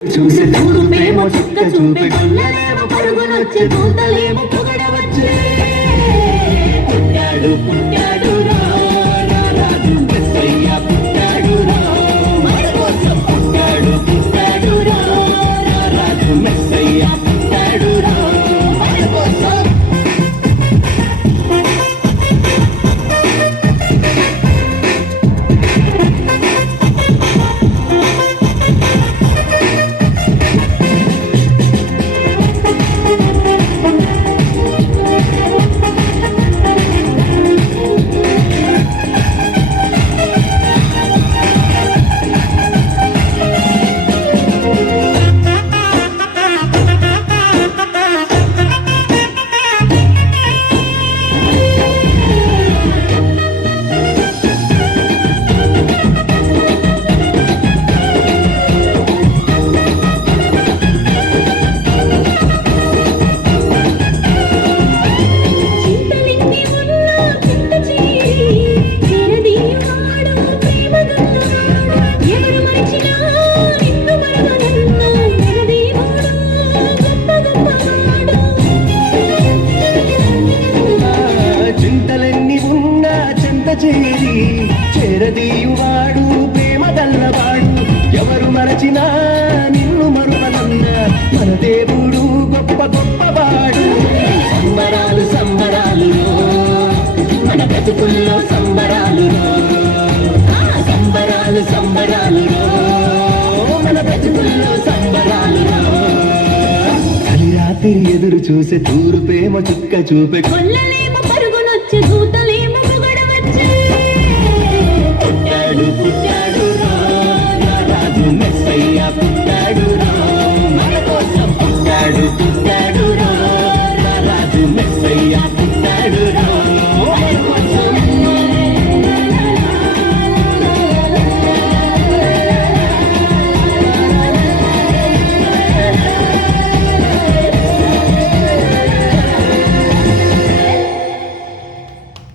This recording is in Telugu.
చూసే తూర్పేమో చుక్క చూపే గొల్లలేమో పరుగునొచ్చే దూతలేమో పొగడవచ్చే పుట్టాడు పుట్టాడు రా రాజు మెస్సయ్య పుట్టాడు రా మన కోసం పుట్టాడు పుట్టాడు రా రాజు మెస్సయ్య పుట్టాడు రా మన కోసం చేరదీయువాడు ప్రేమ గల్లవాడు ఎవరు మరచినా నిన్ను మరువనన్న మన దేవుడు గొప్ప గొప్పవాడు సంబరాలు సంబరాలు మన బ్రతుకుల్లో సంబరాలు సంబరాలు సంబరాలు మన బ్రతుకుల్లో సంబరాలు రాత్రి ఎదురు చూసే తూర్పేమో చుక్క చూపే కొల్లలేమో పరుగునొచ్చే దూతలే